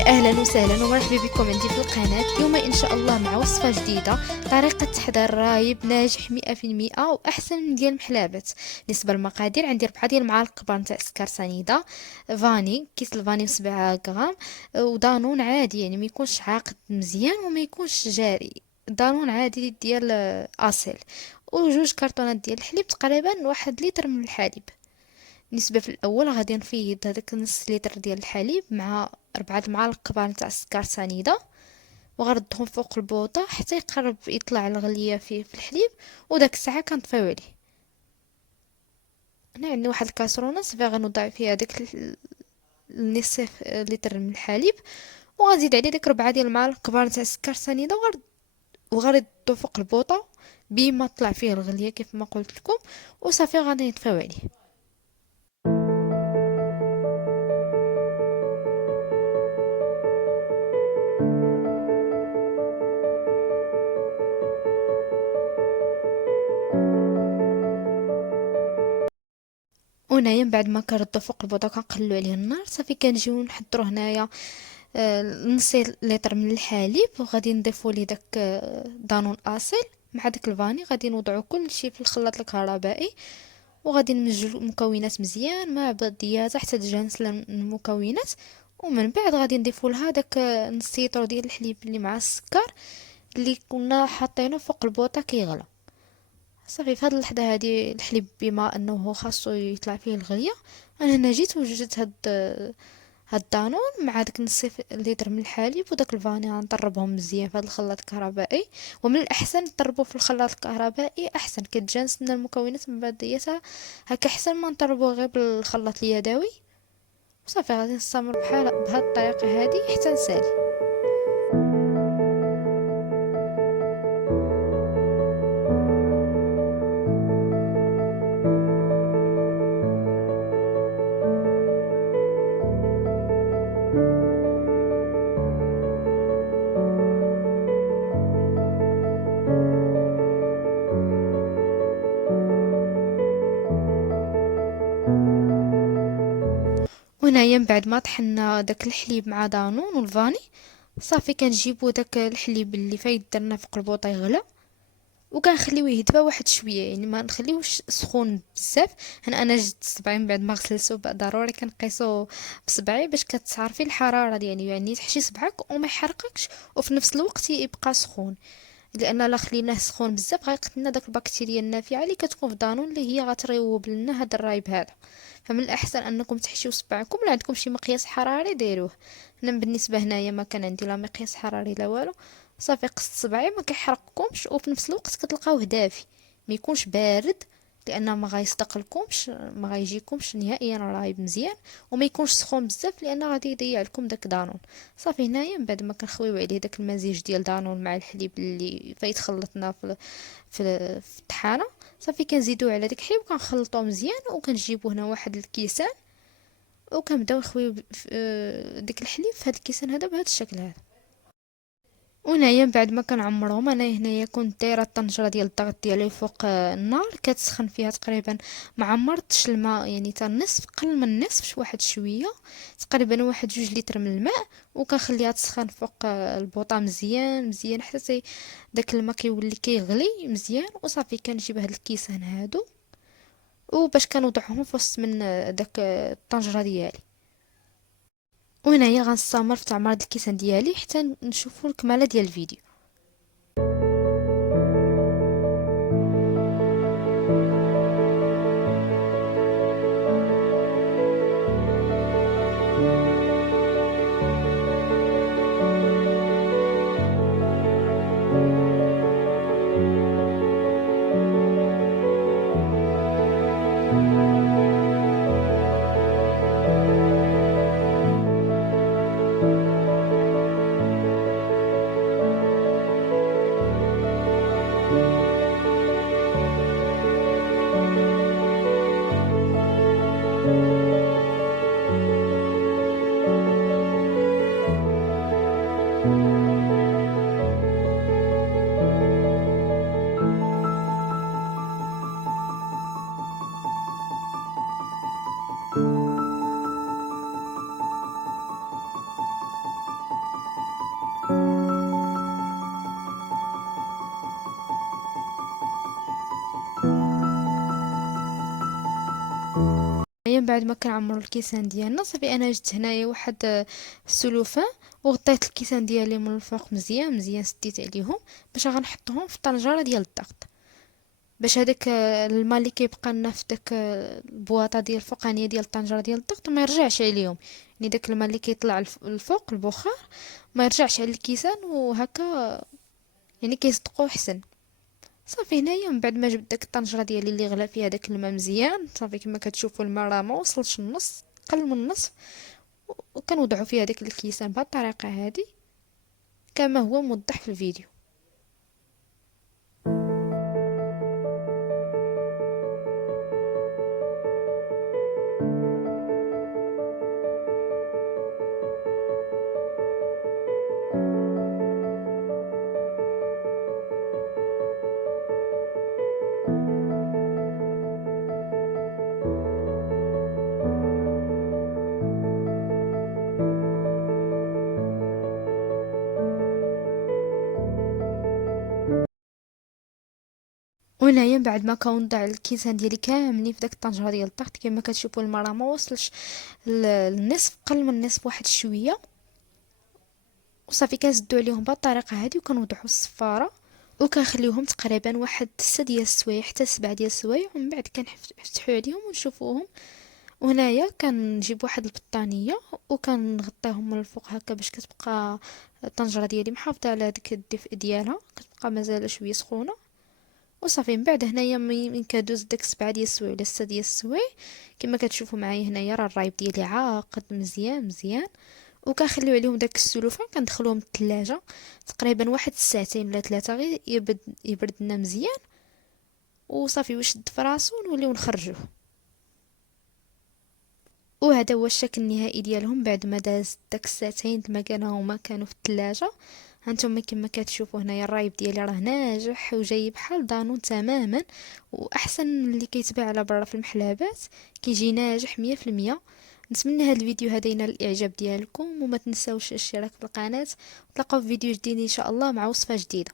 يا اهلا وسهلا ومرحبا بكم عندي في القناة. اليوم ان شاء الله مع وصفة جديدة، طريقة تحضير رايب ناجح 100% واحسن من ديال المحلابات. بالنسبة للمقادير عندي 4 ديال المعالق كبار نتاع سكر سنيدة، فاني كيس الفاني 7 غرام، ودانون عادي يعني ما يكونش عاقد مزيان وما يكونش جاري، دانون عادي ديال اصل، وجوج كرتونات ديال الحليب، تقريبا 1 لتر من الحليب. بالنسبة في الأول غادي نفيض هذاك نص لتر ديال الحليب مع 4 المعالق كبار نتاع السكر سنيدة، وغردهم فوق البوطة حتى يقرب يطلع الغلية فيه في الحليب، وداك الساعة كنطفيو عليه. هنا عندي واحد الكاسرونة صافي غنوضع فيها داك النصف لتر من الحليب، وغنزيد عليه داك 4 ديال المعالق كبار نتاع السكر سنيدة، وغنردو فوق البوطة بما طلع فيه الغلية كيف ما قلت لكم، وصافي غادي نطفيو عليه. ونايا من بعد ما كنردو فوق البوطه كنقللو عليه النار، صافي كنجيو نحضرو هنايا نص لتر من الحليب، وغادي نضيفو ليه داك دانون اصيل مع داك الفاني، غادي نوضعو كل شيء في الخلاط الكهربائي، وغادي نمزجو المكونات مزيان مع بعضياتها حتى تجانس المكونات. ومن بعد غادي نضيفو لها داك نص لتر ديال الحليب اللي مع السكر اللي كنا حاطينه فوق البوطه كيغلى. صافي في هاد اللحظه هادي الحليب بما انه خاصو يطلع فيه الغليه، انا هنا جيت وجدت هاد الدانون مع داك نص لتر من الحليب وداك الفاني، غنطربهم مزيان في هاد الخلاط الكهربائي. ومن الاحسن نطربو في الخلاط الكهربائي احسن، كتجانس لنا المكونات من بعضياتها، هكا احسن ما نطربو غير بالخلاط اليدوي. وصافي غادي نستمر بهاد الطريقه هادي حتى نسالي. وهنايا من بعد ما طحنا داك الحليب مع دانون والفاني، صافي كنجيبو داك الحليب اللي فايت درنا فوق البوطه يغلى، وكنخليوه يدبا واحد شويه، يعني ما نخليوش سخون بزاف. انا جدت صبعي من بعد ما غسلته، ضروري كنقيسو بصبعي باش كتعرفي الحراره ديالي، يعني تحشي صبعك وما يحرقكش وفي نفس الوقت يبقى سخون، لان لا خليناه سخون بزاف غيقتلنا داك البكتيريا النافعه اللي كتكون في دانون، اللي هي غتريوب لنا هذا الرايب هذا. فمن الاحسن انكم تحشيو صبعكم، ولا عندكم شي مقياس حراري ديروه. انا بالنسبه هنايا ما كان عندي لا مقياس حراري لا والو، صافي قصت صبعي ما كيحرقكمش، وفي نفس الوقت كتلقاوه دافي، ما يكونش بارد، لان ما غيصدقلكمش، ما غيجيكمش نهائيا رايب مزيان، وما يكونش سخون بزاف لان غادي يضيع لكم داك دانون. صافي هنايا من بعد ما كنخويو عليه داك المزيج ديال دانون مع الحليب اللي فايت خلطنا في الطحانه، صافي كنزيدوه على داك الحليب وكنخلطوه مزيان، وكنجيبو هنا واحد الكيسان، وكنبداو نخويو داك الحليب في هاد الكيسان هذا بهذا الشكل هذا. وهنايا من بعد ما كنعمرهم، انا هنايا كنت دايره الطنجره ديال الضغط ديالي فوق النار كتسخن فيها تقريبا، ما عمرتش الماء يعني تا النصف، قل من النصف واحد شويه، تقريبا واحد 2 لتر من الماء، وكنخليها تسخن فوق البوطه مزيان مزيان حتى داك الماء كيولي كيغلي مزيان. وصافي كنجيب هاد الكيسان هادو، وباش كنوضعهم في وسط من داك الطنجره ديالي. وهنايا غنستمر في تعمر هاد الكيسان ديالي حتى نشوفوا الكماله ديال الفيديو. هي من بعد ما كنعمرو الكيسان ديالنا صافي انا جبت هنايا واحد السلوفان وغطيت الكيسان ديالي من الفوق مزيان مزيان، سديت عليهم باش غنحطهم في الطنجره ديال الضغط، باش هذاك الماء اللي كيبقى لنا في داك البواطه ديال الفوقانيه ديال الطنجره ديال الضغط ما يرجعش عليهم. يعني داك الماء اللي كيطلع الفوق البخار ما يرجعش على الكيسان، وهكا يعني كيصدقوا احسن. صافي هنايا من بعد ما جبت داك الطنجره ديالي اللي غلا فيها داك الماء مزيان، صافي كما كتشوفوا الماء راه ما وصلش النص، قل من النص، وكنوضعوا فيها داك الكيسان بهذه الطريقه هذه كما هو موضح في الفيديو. وهنايا بعد ما كنوضع الكيسان ديالي كاملين في داك الطنجره ديال الضغط كما كتشوفوا الماء راه ما وصلش للنصف، قل من النصف واحد شويه، وصافي كنزدو عليهم بهذه الطريقه هذه وكنوضعوا الصفاره وكنخليوهم تقريبا واحد 6 ديال السوايع حتى 7 ديال السوايع، ومن بعد كنفتحوا عليهم ونشوفوهم. وهنايا كنجيب واحد البطانيه وكنغطيهم من الفوق هكا باش كتبقى الطنجره ديالي محافظه على ديك الدفء ديالها، كتبقى مازال شويه سخونه. وصافي من بعد هنايا من كدوز داك 7 ديال السوايع ولا 6 ديال السوايع كما كتشوفوا معايا هنايا راه الرايب ديالي عاقد مزيان مزيان، وكنخليو عليهم داك السلوفان كندخلوهم الثلاجه تقريبا واحد ساعتين ولا ثلاثه غير يبرد لنا مزيان، وصافي وشد فراسو ونوليو نخرجوه. وهذا هو الشكل النهائي ديالهم بعد ما داز داك الساعتين ما كانوا في الثلاجه. هانتوما كما كتشوفوا هنايا الرايب ديالي راه ناجح وجاي بحال دانون تماما، واحسن من اللي كيتباع على برا في المحلابات، كيجي ناجح 100%. نتمنى هذا الفيديو هذا ينال الاعجاب ديالكم، وما تنساوش الاشتراك في القناه، وتلقاو في فيديو جديد ان شاء الله مع وصفه جديده.